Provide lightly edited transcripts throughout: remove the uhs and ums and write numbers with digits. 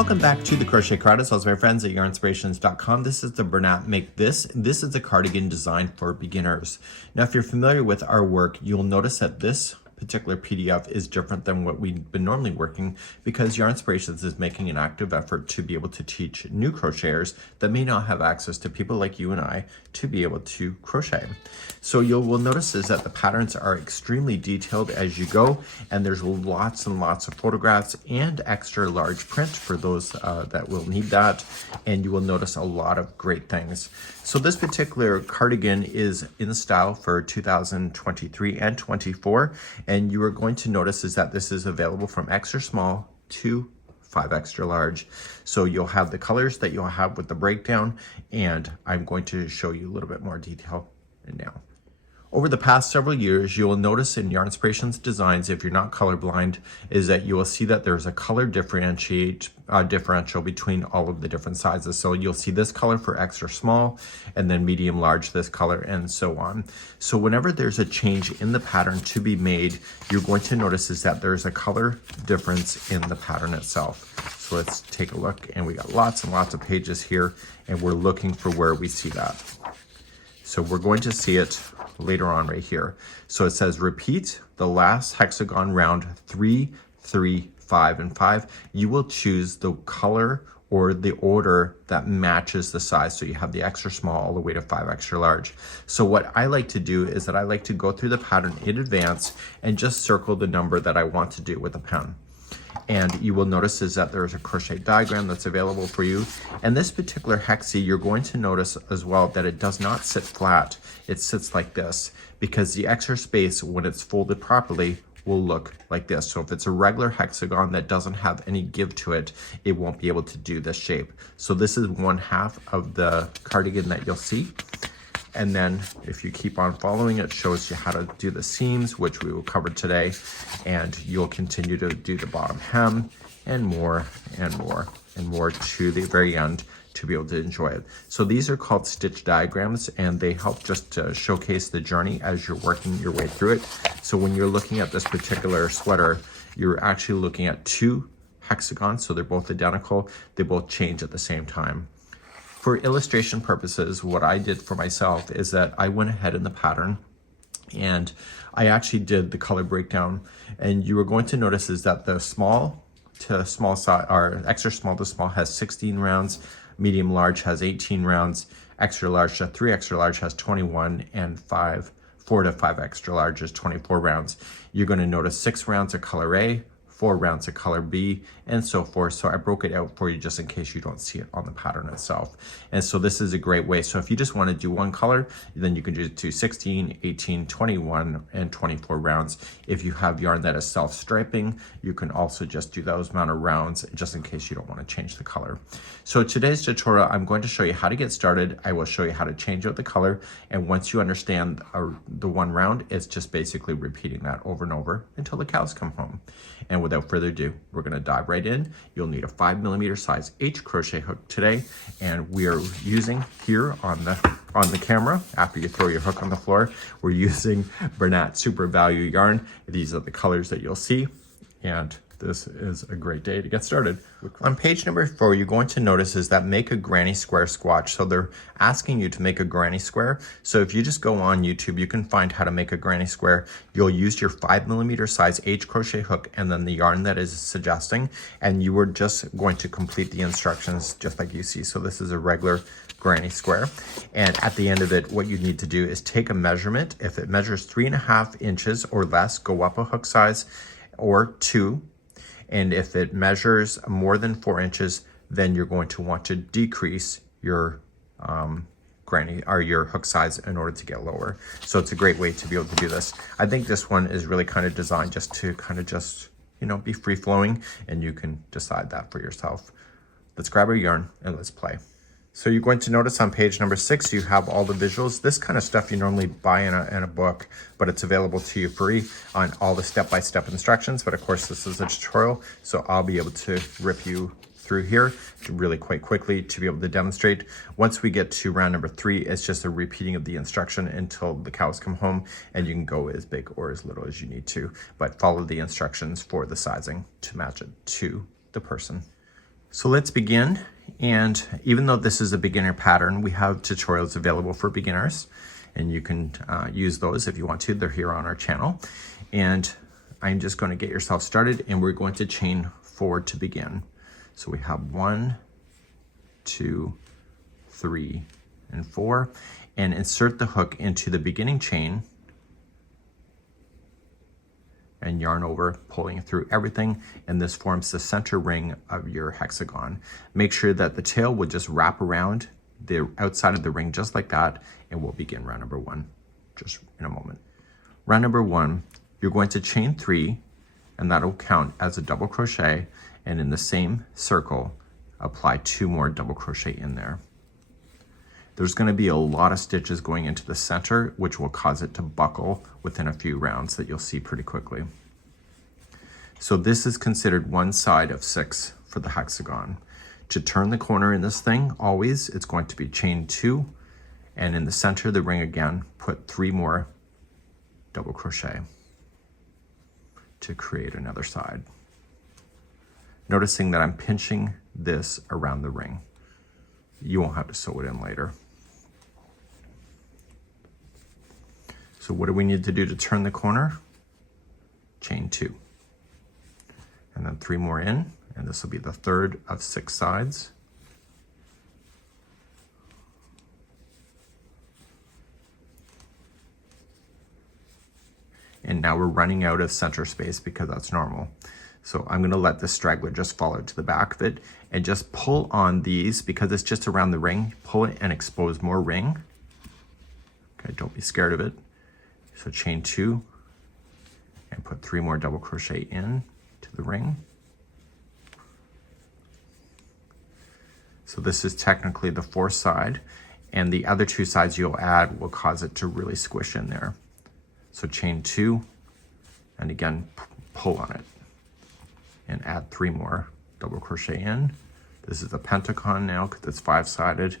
Welcome back to the Crochet Cards. How's my friends at Yarnspirations.com. This is the Bernat Make This. This is a cardigan designed for beginners. Now, if you're familiar with our work, you'll notice that this particular PDF is different than what we've been normally working because Yarnspirations is making an active effort to be able to teach new crocheters that may not have access to people like you and I to be able to crochet. So you will notice is that the patterns are extremely detailed as you go, and there's lots and lots of photographs and extra large print for those that will need that, and you will notice a lot of great things. So this particular cardigan is in style for 2023 and 24, and you are going to notice is that this is available from extra small to 5 extra large. So you'll have the colors that you'll have with the breakdown, and I'm going to show you a little bit more detail now. Over the past several years, you will notice in Yarnspirations designs, if you're not colorblind, is that you will see that there's a color differential between all of the different sizes. So you'll see this color for extra small, and then medium large this color, and so on. So whenever there's a change in the pattern to be made, you're going to notice is that there's a color difference in the pattern itself. So let's take a look, and we got lots and lots of pages here, and we're looking for where we see that. So we're going to see it later on right here. So it says repeat the last hexagon round 3, 3, 5, and 5. You will choose the color or the order that matches the size. So you have the extra small all the way to 5 extra large. So what I like to do is that I like to go through the pattern in advance and just circle the number that I want to do with a pen. And you will notice is that there's a crochet diagram that's available for you. And this particular hexie, you're going to notice as well that it does not sit flat. It sits like this because the extra space, when it's folded properly, will look like this. So if it's a regular hexagon that doesn't have any give to it, it won't be able to do this shape. So this is 1/2 of the cardigan that you'll see. And then if you keep on following, it shows you how to do the seams, which we will cover today. And you'll continue to do the bottom hem and more and more and more to the very end to be able to enjoy it. So these are called stitch diagrams, and they help just to showcase the journey as you're working your way through it. So when you're looking at this particular sweater, you're actually looking at 2 hexagons. So they're both identical. They both change at the same time. For illustration purposes, what I did for myself is that I went ahead in the pattern and I actually did the color breakdown. And you are going to notice is that the small to small size, or extra small to small, has 16 rounds, medium large has 18 rounds, extra large to 3 extra large has 21, and 4 to 5 extra large is 24 rounds. You're going to notice 6 rounds of color A, 4 rounds of color B, and so forth. So I broke it out for you just in case you don't see it on the pattern itself. And so this is a great way. So if you just want to do one color, then you can just do 16, 18, 21, and 24 rounds. If you have yarn that is self-striping, you can also just do those amount of rounds just in case you don't want to change the color. So today's tutorial, I'm going to show you how to get started. I will show you how to change out the color. And once you understand the one round, it's just basically repeating that over and over until the cows come home. And without further ado, we're going to dive right in. You'll need a 5mm size H crochet hook today, and we are using here on the camera, after you throw your hook on the floor, we're using Bernat Super Value yarn. These are the colors that you'll see, and this is a great day to get started. On page number 4, you're going to notice is that make a granny square swatch. So they're asking you to make a granny square. So if you just go on YouTube, you can find how to make a granny square. You'll use your 5mm size H crochet hook and then the yarn that is suggesting, and you are just going to complete the instructions just like you see. So this is a regular granny square, and at the end of it, what you need to do is take a measurement. If it measures 3.5 inches or less, go up a hook size or 2. And if it measures more than 4 inches, then you're going to want to decrease your granny or your hook size in order to get lower. So it's a great way to be able to do this. I think this one is really kind of designed just to you know, be free flowing, and you can decide that for yourself. Let's grab our yarn and let's play. So you're going to notice on page number 6, you have all the visuals. This kind of stuff you normally buy in a book, but it's available to you free on all the step-by-step instructions. But of course, this is a tutorial, so I'll be able to rip you through here really quite quickly to be able to demonstrate. Once we get to round number 3, it's just a repeating of the instruction until the cows come home, and you can go as big or as little as you need to, but follow the instructions for the sizing to match it to the person. So let's begin. And even though this is a beginner pattern, we have tutorials available for beginners, and you can use those if you want to. They're here on our channel. And I'm just going to get yourself started, and we're going to chain 4 to begin. So we have 1, 2, 3, and 4, and insert the hook into the beginning chain and yarn over, pulling through everything, and this forms the center ring of your hexagon. Make sure that the tail will just wrap around the outside of the ring just like that, and we'll begin round number 1 just in a moment. Round number 1, you're going to chain 3, and that'll count as a double crochet, and in the same circle apply 2 more double crochet in there. There's going to be a lot of stitches going into the center, which will cause it to buckle within a few rounds that you'll see pretty quickly. So this is considered one side of 6 for the hexagon. To turn the corner in this thing, always, it's going to be chain 2, and in the center of the ring again, put 3 more double crochet to create another side. Noticing that I'm pinching this around the ring. You won't have to sew it in later. So what do we need to do to turn the corner? Chain 2. And then 3 more in, and this will be the third of 6 sides. And now we're running out of center space because that's normal. So I'm going to let this straggler just fall out to the back of it, and just pull on these because it's just around the ring. Pull it and expose more ring. Okay, don't be scared of it. So chain 2 and put 3 more double crochet in to the ring. So this is technically the 4th side, and the other 2 sides you'll add will cause it to really squish in there. So chain 2 and again pull on it and add 3 more double crochet in. This is a pentagon now because it's 5-sided.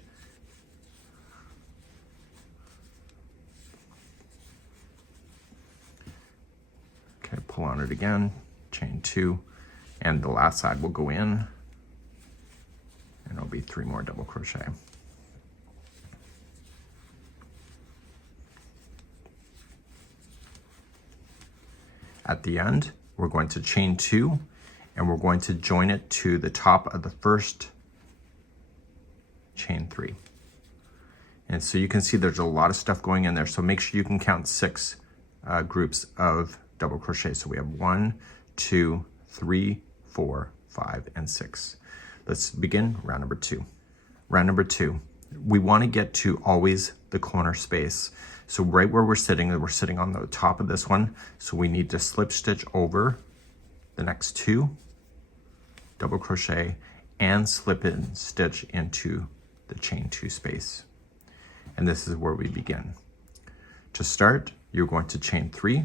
Okay, pull on it again, chain 2, and the last side will go in, and it'll be 3 more double crochet. At the end, we're going to chain 2, and we're going to join it to the top of the first chain 3. And so you can see there's a lot of stuff going in there, so make sure you can count 6 groups of double crochet. So we have 1, 2, 3, 4, 5, and 6. Let's begin round number 2. Round number 2, we want to get to always the corner space. So right where we're sitting on the top of this one. So we need to slip stitch over the next 2 double crochet and slip in stitch into the chain 2 space. And this is where we begin. To start, you're going to chain 3.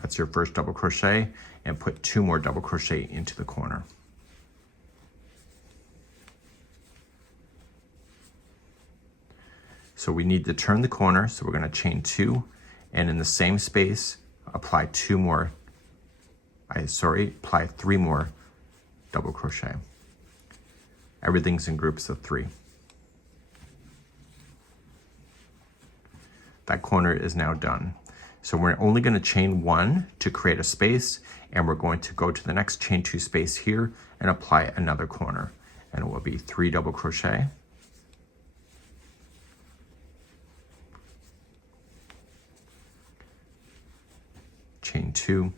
That's your first double crochet, and put 2 more double crochet into the corner. So we need to turn the corner, so we're going to chain 2, and in the same space apply 3 more double crochet. Everything's in groups of 3. That corner is now done. So we're only going to chain 1 to create a space, and we're going to go to the next chain 2 space here and apply another corner, and it will be 3 double crochet, chain 2,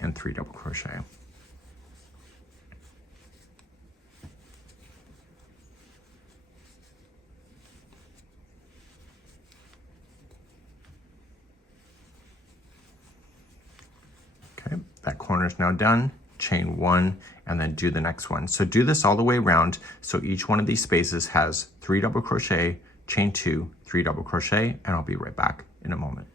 and 3 double crochet. Okay, that corner is now done. Chain 1 and then do the next one. So do this all the way around. So each one of these spaces has 3 double crochet, chain 2, 3 double crochet, and I'll be right back in a moment.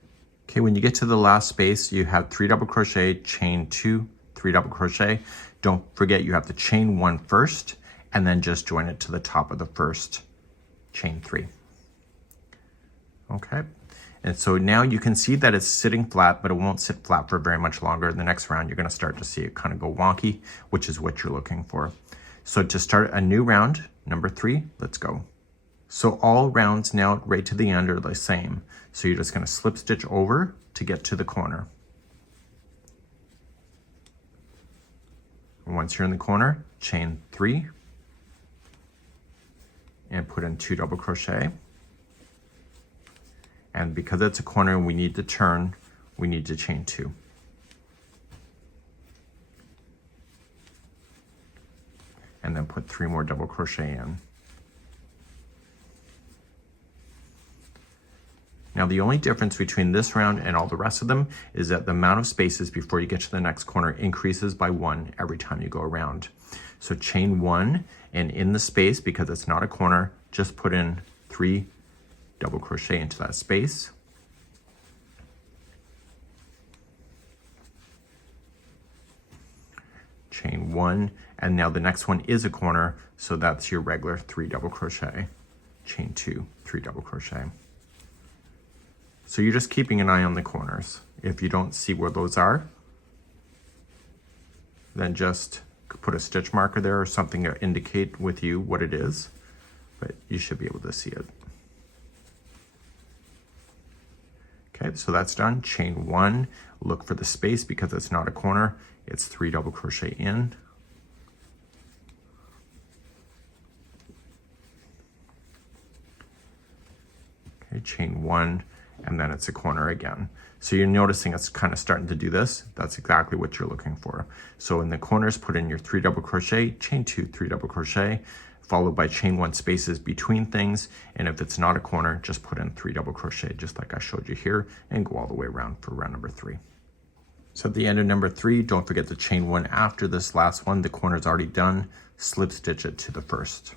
Okay, when you get to the last space, you have 3 double crochet, chain 2, 3 double crochet. Don't forget you have to chain 1 first and then just join it to the top of the first chain 3. Okay, And so now you can see that it's sitting flat, but it won't sit flat for very much longer. The next round, you're gonna start to see it kind of go wonky, which is what you're looking for. So to start a new round, number 3, let's go. So all rounds now right to the end are the same. So you're just gonna slip stitch over to get to the corner. And once you're in the corner, chain 3 and put in 2 double crochet. And because it's a corner and we need to turn, we need to chain 2. And then put 3 more double crochet in. Now the only difference between this round and all the rest of them is that the amount of spaces before you get to the next corner increases by 1 every time you go around. So chain 1, and in the space, because it's not a corner, just put in 3 double crochet into that space. Chain 1, and now the next one is a corner, so that's your regular 3 double crochet. Chain 2, 3 double crochet. So you're just keeping an eye on the corners. If you don't see where those are, then just put a stitch marker there or something to indicate with you what it is, but you should be able to see it. Okay, so that's done. Chain 1, look for the space because it's not a corner. It's 3 double crochet in. Okay, chain 1, and then it's a corner again. So you're noticing it's kind of starting to do this. That's exactly what you're looking for. So in the corners, put in your 3 double crochet, chain 2, 3 double crochet, followed by chain 1 spaces between things. And if it's not a corner, just put in 3 double crochet, just like I showed you here, and go all the way around for round number 3. So at the end of number 3, don't forget to chain 1 after this last one. The corner's already done. Slip stitch it to the first.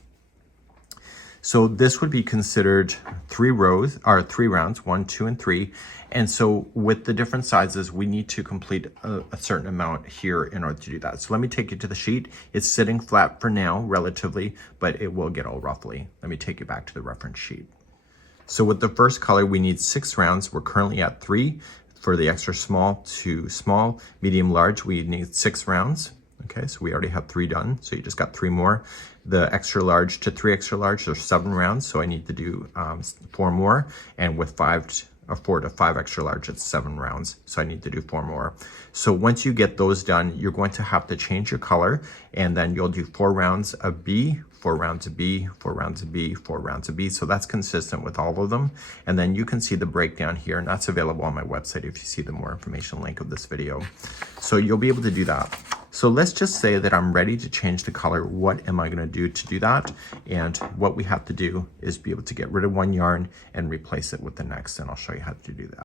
So this would be considered 3 rows, or 3 rounds, 1, 2, and 3. And so with the different sizes, we need to complete a certain amount here in order to do that. So let me take you to the sheet. It's sitting flat for now, relatively, but it will get all ruffly. Let me take you back to the reference sheet. So with the first color, we need 6 rounds. We're currently at 3. For the extra small to small, medium, large, we need 6 rounds. Okay, so we already have 3 done, so you just got 3 more. The extra large to 3 extra large, there's 7 rounds, so I need to do 4 more. And with 4 to 5 extra large, it's 7 rounds, so I need to do 4 more. So once you get those done, you're going to have to change your color, and then you'll do 4 rounds of B, 4 rounds of B, 4 rounds of B, 4 rounds of B. So that's consistent with all of them. And then you can see the breakdown here, and that's available on my website if you see the more information link of this video. So you'll be able to do that. So let's just say that I'm ready to change the color. What am I going to do to do that? And what we have to do is be able to get rid of one yarn and replace it with the next, and I'll show you how to do that.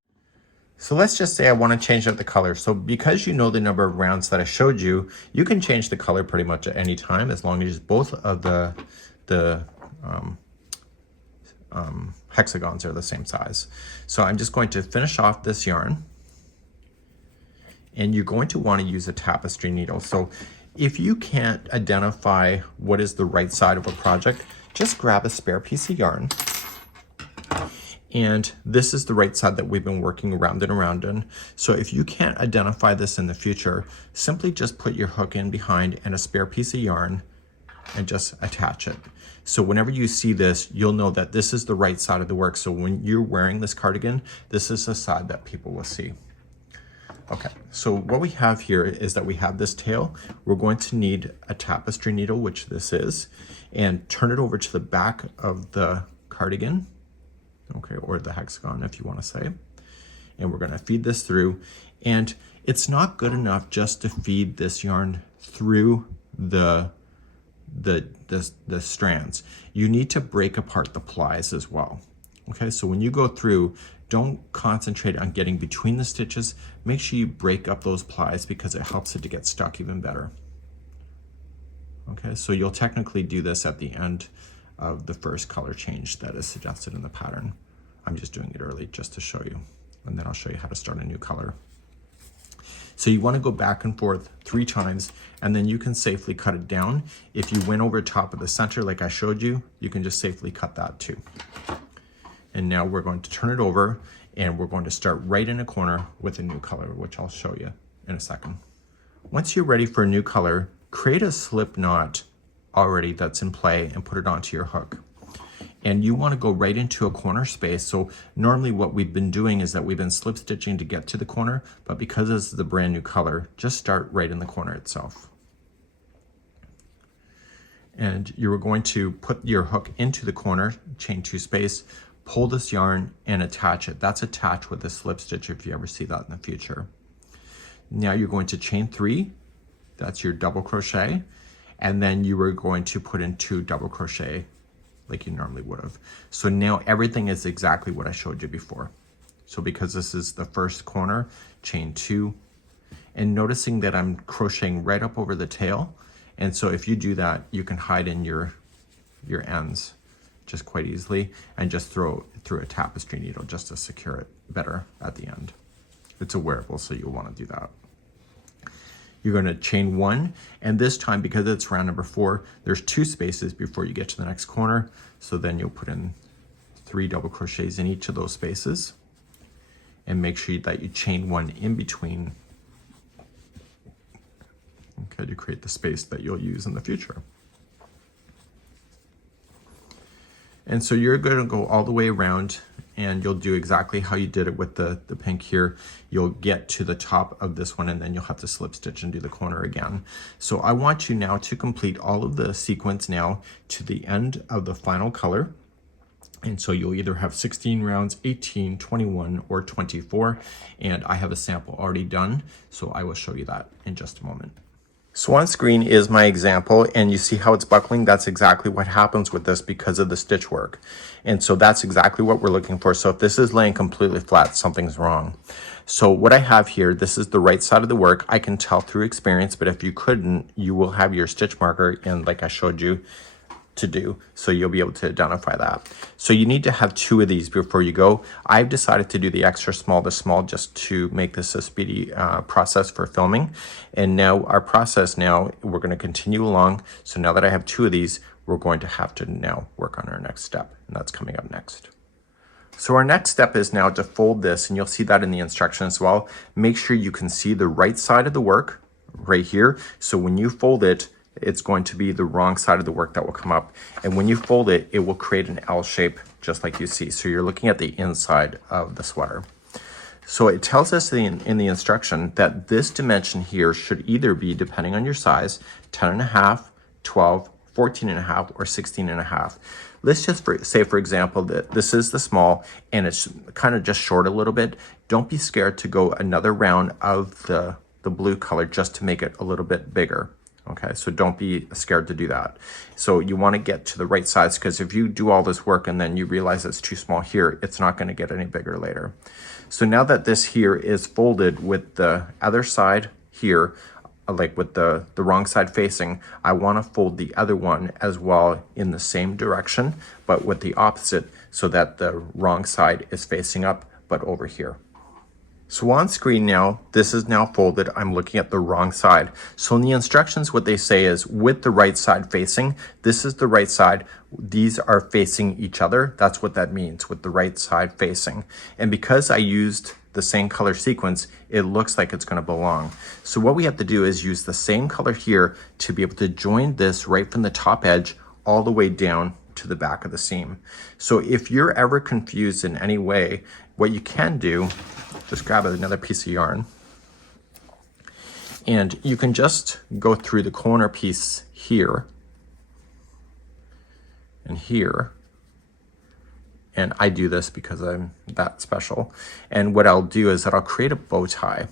So let's just say I want to change out the color. So because you know the number of rounds that I showed you, you can change the color pretty much at any time as long as both of the hexagons are the same size. So I'm just going to finish off this yarn. And you're going to want to use a tapestry needle. So if you can't identify what is the right side of a project, just grab a spare piece of yarn. And this is the right side that we've been working around and around in. So if you can't identify this in the future, simply just put your hook in behind and a spare piece of yarn and just attach it. So whenever you see this, you'll know that this is the right side of the work. So when you're wearing this cardigan, this is the side that people will see. Okay, so what we have here is that we have this tail. We're going to need a tapestry needle, which this is, and turn it over to the back of the cardigan, okay, or the hexagon if you want to say. And we're going to feed this through. And it's not good enough just to feed this yarn through the strands. You need to break apart the plies as well. Okay, so when you go through, don't concentrate on getting between the stitches. Make sure you break up those plies because it helps it to get stuck even better. Okay, so you'll technically do this at the end of the first color change that is suggested in the pattern. I'm just doing it early just to show you, and then I'll show you how to start a new color. So you want to go back and forth 3 times, and then you can safely cut it down. If you went over top of the center like I showed you, you can just safely cut that too. And now we're going to turn it over, And we're going to start right in a corner with a new color, which I'll show you in a second. Once you're ready for a new color, create a slip knot already that's in play and put it onto your hook. And you want to go right into a corner space. So normally what we've been doing is that we've been slip stitching to get to the corner, but because this is a brand new color, just start right in the corner itself. And you're going to put your hook into the corner, chain 2 space, pull this yarn and attach it. That's attached with a slip stitch if you ever see that in the future. Now you're going to chain 3, that's your double crochet, and then you are going to put in 2 double crochet like you normally would have. So now everything is exactly what I showed you before. So because this is the first corner, chain 2, and noticing that I'm crocheting right up over the tail. And so if you do that, you can hide in your ends just quite easily and just throw through a tapestry needle just to secure it better at the end. It's a wearable, so you'll want to do that. You're going to chain 1, and this time, because it's round number 4, there's 2 spaces before you get to the next corner. So then you'll put in 3 double crochets in each of those spaces and make sure that you chain 1 in between, okay, to create the space that you'll use in the future. And so you're going to go all the way around, and you'll do exactly how you did it with the pink here. You'll get to the top of this one, and then you'll have to slip stitch and do the corner again. So I want you now to complete all of the sequence now to the end of the final color. And so you'll either have 16 rounds, 18, 21, or 24. And I have a sample already done, so I will show you that in just a moment. So on screen is my example, and you see how it's buckling. That's exactly what happens with this because of the stitch work. And so that's exactly what we're looking for. So if this is laying completely flat, something's wrong. So what I have here, this is the right side of the work. I can tell through experience, but if you couldn't, you will have your stitch marker in, like I showed you to do, so you'll be able to identify that. So you need to have 2 of these before you go. I've decided to do the extra small to small just to make this a speedy process for filming. And now our process now, we're going to continue along. So now that I have 2 of these, we're going to have to now work on our next step, and that's coming up next. So our next step is now to fold this, and you'll see that in the instructions as well. Make sure you can see the right side of the work right here. So when you fold it, it's going to be the wrong side of the work that will come up. And when you fold it, it will create an L shape just like you see. So you're looking at the inside of the sweater. So it tells us in the instruction that this dimension here should either be, depending on your size, 10.5, 12, 14.5, or 16.5. Let's just say, for example, that this is the small and it's kind of just short a little bit. Don't be scared to go another round of the blue color just to make it a little bit bigger. Okay, so don't be scared to do that. So you want to get to the right size, because if you do all this work and then you realize it's too small here, it's not going to get any bigger later. So now that this here is folded with the other side here, like with the wrong side facing, I want to fold the other one as well in the same direction, but with the opposite, so that the wrong side is facing up, but over here. So on screen now, this is now folded. I'm looking at the wrong side. So in the instructions, what they say is with the right side facing, this is the right side. These are facing each other. That's what that means, with the right side facing. And because I used the same color sequence, it looks like it's going to belong. So what we have to do is use the same color here to be able to join this right from the top edge all the way down to the back of the seam. So if you're ever confused in any way, what you can do, just grab another piece of yarn, and you can just go through the corner piece here and here. And I do this because I'm that special. And what I'll do is that I'll create a bow tie.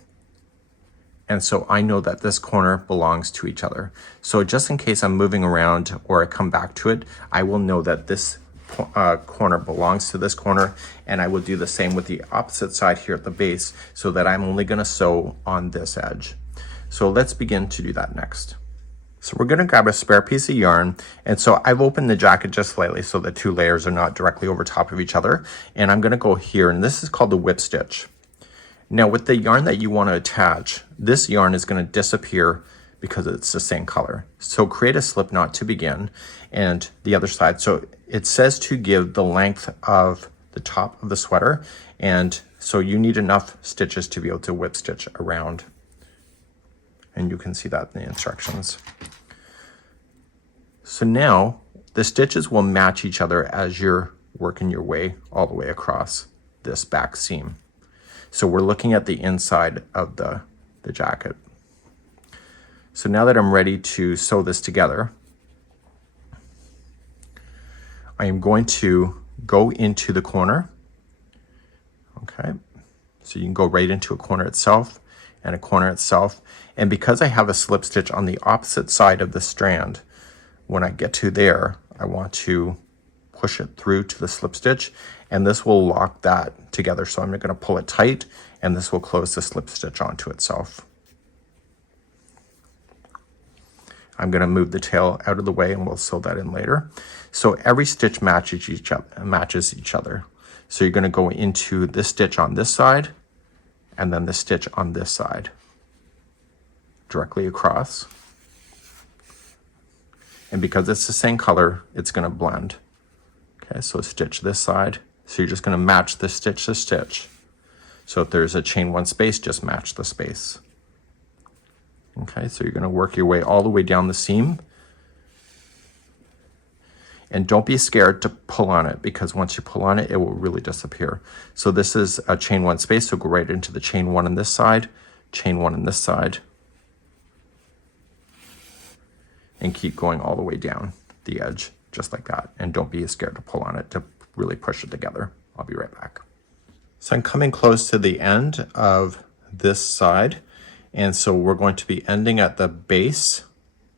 And so I know that this corner belongs to each other. So just in case I'm moving around or I come back to it, I will know that this corner belongs to this corner, and I will do the same with the opposite side here at the base, so that I'm only going to sew on this edge. So let's begin to do that next. So we're going to grab a spare piece of yarn, and so I've opened the jacket just slightly so the 2 layers are not directly over top of each other, and I'm going to go here, and this is called the whip stitch. Now with the yarn that you want to attach, this yarn is going to disappear because it's the same color. So create a slip knot to begin, and the other side. So it says to give the length of the top of the sweater, and So you need enough stitches to be able to whip stitch around. And you can see that in the instructions. So now the stitches will match each other as you're working your way all the way across this back seam. So we're looking at the inside of the jacket. So now that I'm ready to sew this together, I am going to go into the corner. Okay, so you can go right into a corner itself and a corner itself. And because I have a slip stitch on the opposite side of the strand, when I get to there, I want to push it through to the slip stitch, and this will lock that together. So I'm going to pull it tight, and this will close the slip stitch onto itself. I'm going to move the tail out of the way, and we'll sew that in later. So every stitch matches each other. So you're going to go into this stitch on this side, and then the stitch on this side, directly across. And because it's the same color, it's going to blend. Okay, so stitch this side. So you're just going to match this stitch to stitch. So if there's a chain one space, just match the space. Okay, so you're going to work your way all the way down the seam. And don't be scared to pull on it, because once you pull on it, it will really disappear. So this is a chain one space, so go right into the chain one on this side, chain one on this side, and keep going all the way down the edge, just like that. And don't be scared to pull on it to really push it together. I'll be right back. So I'm coming close to the end of this side. And so we're going to be ending at the base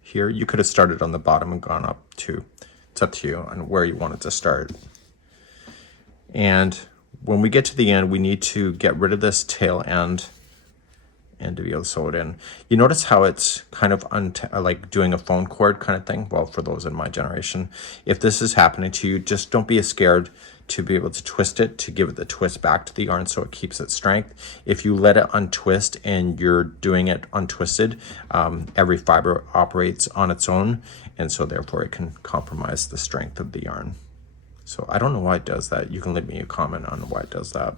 here. You could have started on the bottom and gone up too. It's up to you on where you wanted to start. And when we get to the end, we need to get rid of this tail end and to be able to sew it in. You notice how it's kind of like doing a phone cord kind of thing? Well, for those in my generation, if this is happening to you, just don't be scared to be able to twist it, to give it the twist back to the yarn so it keeps its strength. If you let it untwist and you're doing it untwisted, every fiber operates on its own, and so therefore it can compromise the strength of the yarn. So I don't know why it does that. You can leave me a comment on why it does that.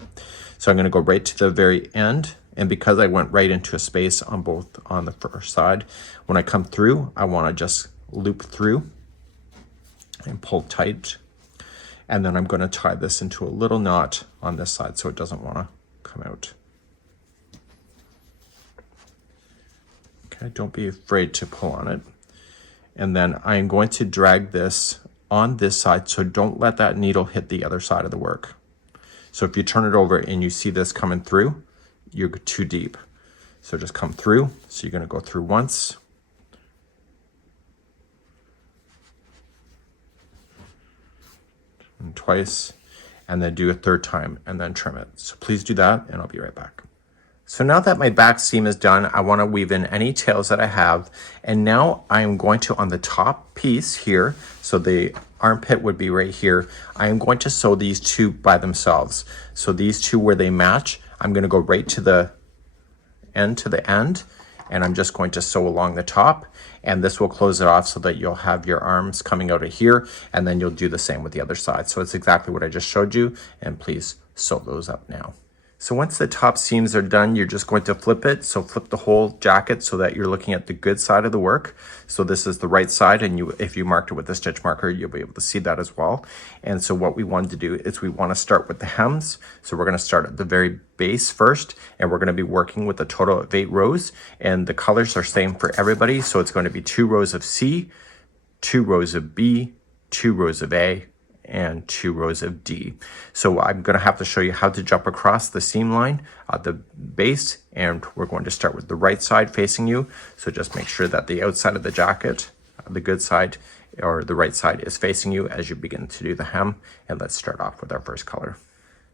So I'm going to go right to the very end, and because I went right into a space on the first side, when I come through, I want to just loop through and pull tight. And then I'm going to tie this into a little knot on this side so it doesn't want to come out. Okay, don't be afraid to pull on it. And then I'm going to drag this on this side, so don't let that needle hit the other side of the work. So if you turn it over and you see this coming through, you're too deep. So just come through. So you're going to go through once. And twice, and then do a third time and then trim it. So please do that, and I'll be right back. So now that my back seam is done, I want to weave in any tails that I have, and now I'm going to, on the top piece here, so the armpit would be right here, I am going to sew these two by themselves. So these two where they match, I'm going to go right to the end, and I'm just going to sew along the top, and this will close it off so that you'll have your arms coming out of here, and then you'll do the same with the other side. So it's exactly what I just showed you, and please sew those up now. So once the top seams are done, you're just going to flip it. So flip the whole jacket so that you're looking at the good side of the work. So this is the right side, and if you marked it with a stitch marker, you'll be able to see that as well. And so what we want to do is we want to start with the hems. So we're going to start at the very base first, and we're going to be working with a total of 8 rows, and the colors are same for everybody. So it's going to be 2 rows of C, 2 rows of B, 2 rows of A, and 2 rows of D. So I'm going to have to show you how to jump across the seam line at the base, and we're going to start with the right side facing you. So just make sure that the outside of the jacket, the good side or the right side, is facing you as you begin to do the hem. And let's start off with our first color.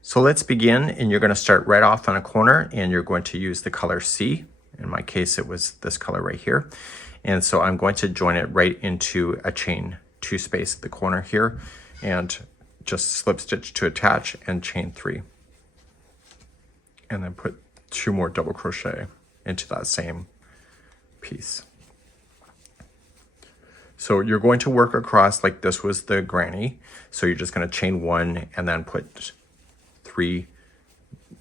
So let's begin, and you're going to start right off on a corner, and you're going to use the color C. In my case, it was this color right here. And so I'm going to join it right into a chain 2 space at the corner here, and just slip stitch to attach and chain 3, and then put 2 more double crochet into that same piece. So you're going to work across like this was the granny. So you're just going to chain 1 and then put 3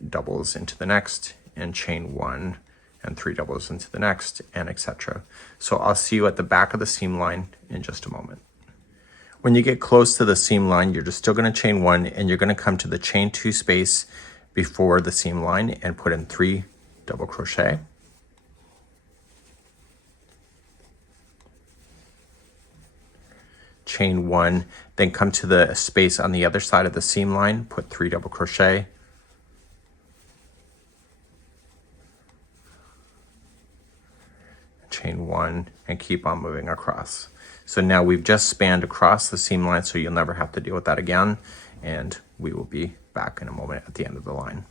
doubles into the next, and chain 1 and 3 doubles into the next, and etc. So I'll see you at the back of the seam line in just a moment. When you get close to the seam line, you're just still going to chain 1, and you're going to come to the chain 2 space before the seam line and put in 3 double crochet. Chain 1, then come to the space on the other side of the seam line, put 3 double crochet. Chain 1 and keep on moving across. So now we've just spanned across the seam line, so you'll never have to deal with that again, and we will be back in a moment at the end of the line.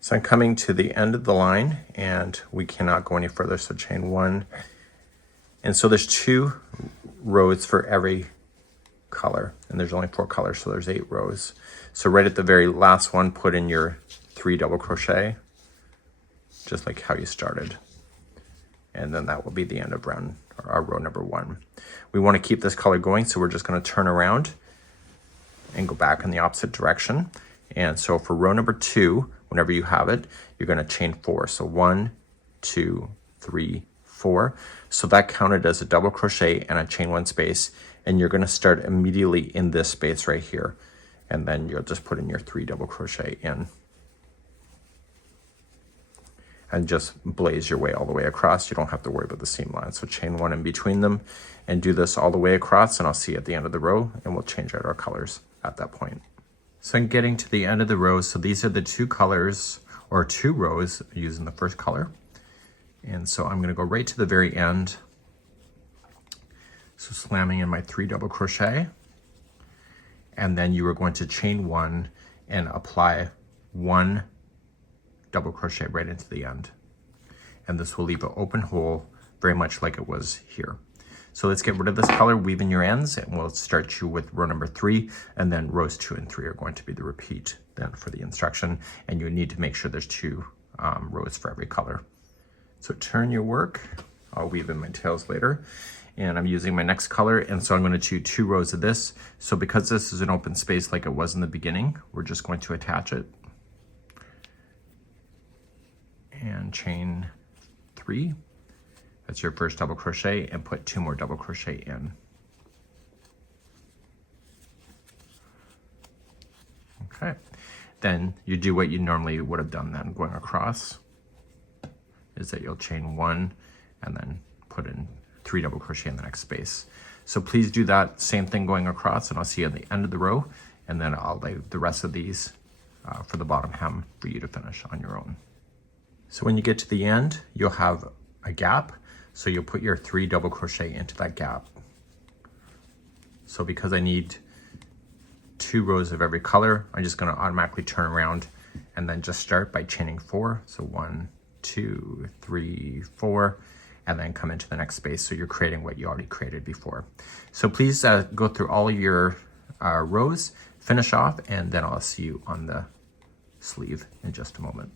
So I'm coming to the end of the line and we cannot go any further, so chain 1. And so there's 2 rows for every color, and there's only 4 colors, so there's 8 rows. So right at the very last one, put in your 3 double crochet, just like how you started. And then that will be the end of our row number 1. We want to keep this color going, so we're just going to turn around and go back in the opposite direction. And so for row number 2, whenever you have it, you're going to chain 4. So 1, 2, 3, 4. So that counted as a double crochet and a chain 1 space, and you're going to start immediately in this space right here, and then you'll just put in your 3 double crochet in and just blaze your way all the way across. You don't have to worry about the seam line. So chain 1 in between them and do this all the way across, and I'll see you at the end of the row, and we'll change out our colors at that point. So I'm getting to the end of the row. So these are the 2 colors, or 2 rows using the first color. And so I'm going to go right to the very end. So slamming in my 3 double crochet, and then you are going to chain 1 and apply 1 double crochet right into the end. And this will leave an open hole, very much like it was here. So let's get rid of this color, weave in your ends, and we'll start you with row number 3, and then rows 2 and 3 are going to be the repeat then for the instruction. And you need to make sure there's 2 rows for every color. So turn your work. I'll weave in my tails later. And I'm using my next color, and so I'm going to do 2 rows of this. So because this is an open space like it was in the beginning, we're just going to attach it. And chain 3. That's your first double crochet, and put 2 more double crochet in. Okay. Then you do what you normally would have done then going across, is that you'll chain 1 and then put in 3 double crochet in the next space. So please do that same thing going across, and I'll see you at the end of the row, and then I'll lay the rest of these for the bottom hem for you to finish on your own. So when you get to the end, you'll have a gap, so you'll put your 3 double crochet into that gap. So because I need 2 rows of every color, I'm just going to automatically turn around and then just start by chaining 4. So 1, 2, 3, 4, and then come into the next space. So you're creating what you already created before. So please go through all of your rows, finish off, and then I'll see you on the sleeve in just a moment.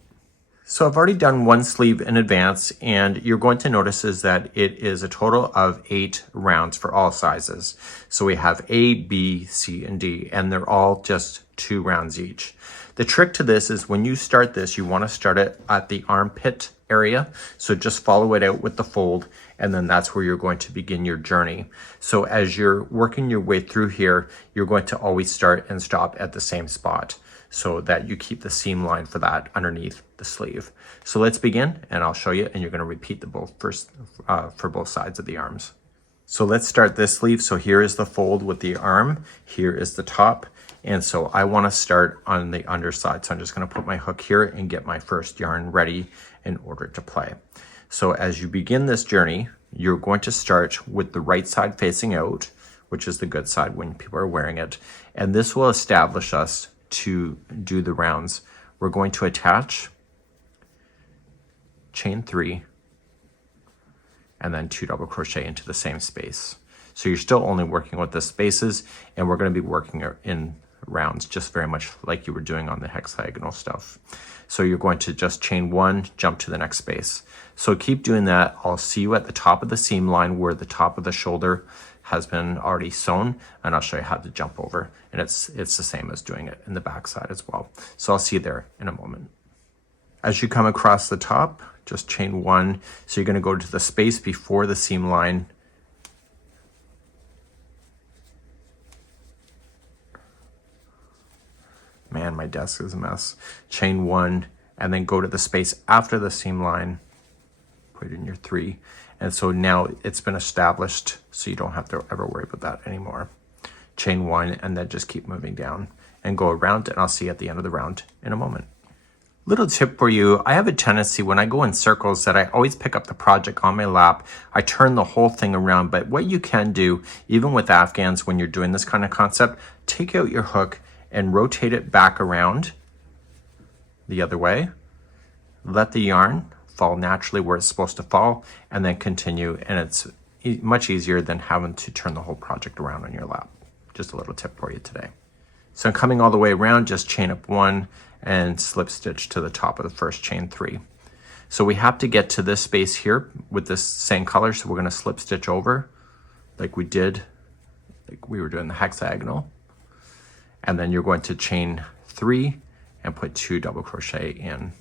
So I've already done 1 sleeve in advance, and you're going to notice is that it is a total of 8 rounds for all sizes. So we have A, B, C, and D, and they're all just 2 rounds each. The trick to this is when you start this, you want to start it at the armpit area. So just follow it out with the fold, and then that's where you're going to begin your journey. So as you're working your way through here, you're going to always start and stop at the same spot, so that you keep the seam line for that underneath the sleeve. So let's begin, and I'll show you, and you're going to repeat the both first for both sides of the arms. So let's start this sleeve. So here is the fold with the arm, here is the top, and so I want to start on the underside. So I'm just going to put my hook here and get my first yarn ready in order to play. So as you begin this journey, you're going to start with the right side facing out, which is the good side when people are wearing it, and this will establish us to do the rounds. We're going to attach, chain 3, and then 2 double crochet into the same space. So you're still only working with the spaces, and we're going to be working in rounds just very much like you were doing on the hexagonal stuff. So you're going to just chain 1, jump to the next space. So keep doing that. I'll see you at the top of the seam line where the top of the shoulder has been already sewn, and I'll show you how to jump over. And it's the same as doing it in the back side as well. So I'll see you there in a moment. As you come across the top, just chain 1. So you're going to go to the space before the seam line. Man, my desk is a mess. Chain 1, and then go to the space after the seam line. Put in your 3. And so now it's been established, so you don't have to ever worry about that anymore. Chain 1, and then just keep moving down and go around, and I'll see you at the end of the round in a moment. Little tip for you, I have a tendency when I go in circles that I always pick up the project on my lap. I turn the whole thing around, but what you can do, even with Afghans, when you're doing this kind of concept, take out your hook and rotate it back around the other way. Let the yarn fall naturally where it's supposed to fall, and then continue, and it's much easier than having to turn the whole project around on your lap. Just a little tip for you today. So I'm coming all the way around, just chain up 1 and slip stitch to the top of the first chain 3. So we have to get to this space here with this same color, so we're going to slip stitch over like we did, like we were doing the hexagonal. And then you're going to chain 3 and put 2 double crochet in,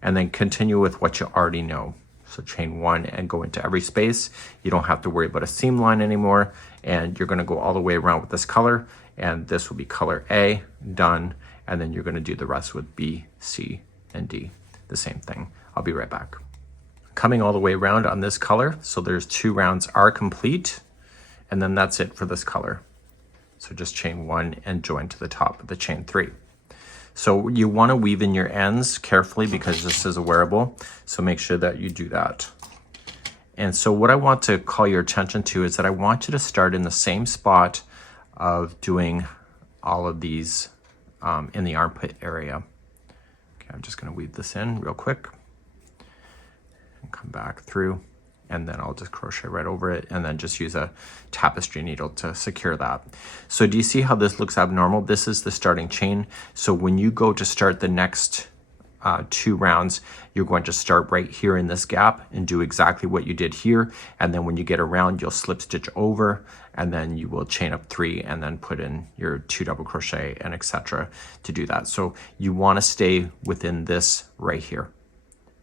and then continue with what you already know. So chain 1 and go into every space. You don't have to worry about a seam line anymore, and you're going to go all the way around with this color, and this will be color A, done, and then you're going to do the rest with B, C, and D, the same thing. I'll be right back. Coming all the way around on this color, so there's 2 rounds are complete, and then that's it for this color. So just chain 1 and join to the top of the chain 3. So you want to weave in your ends carefully because this is a wearable, so make sure that you do that. And so what I want to call your attention to is that I want you to start in the same spot of doing all of these in the armpit area. Okay, I'm just going to weave this in real quick and come back through, and then I'll just crochet right over it, and then just use a tapestry needle to secure that. So do you see how this looks abnormal? This is the starting chain. So when you go to start the next 2 rounds, you're going to start right here in this gap and do exactly what you did here. And then when you get around, you'll slip stitch over, and then you will chain up 3 and then put in your 2 double crochet and etc. to do that. So you want to stay within this right here.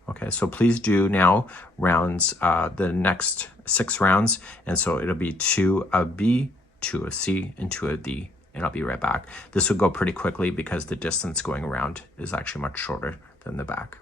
Okay, so please do now rounds, the next 6 rounds. And so it'll be 2 of B, 2 of C, and 2 of D. And I'll be right back. This will go pretty quickly because the distance going around is actually much shorter than the back.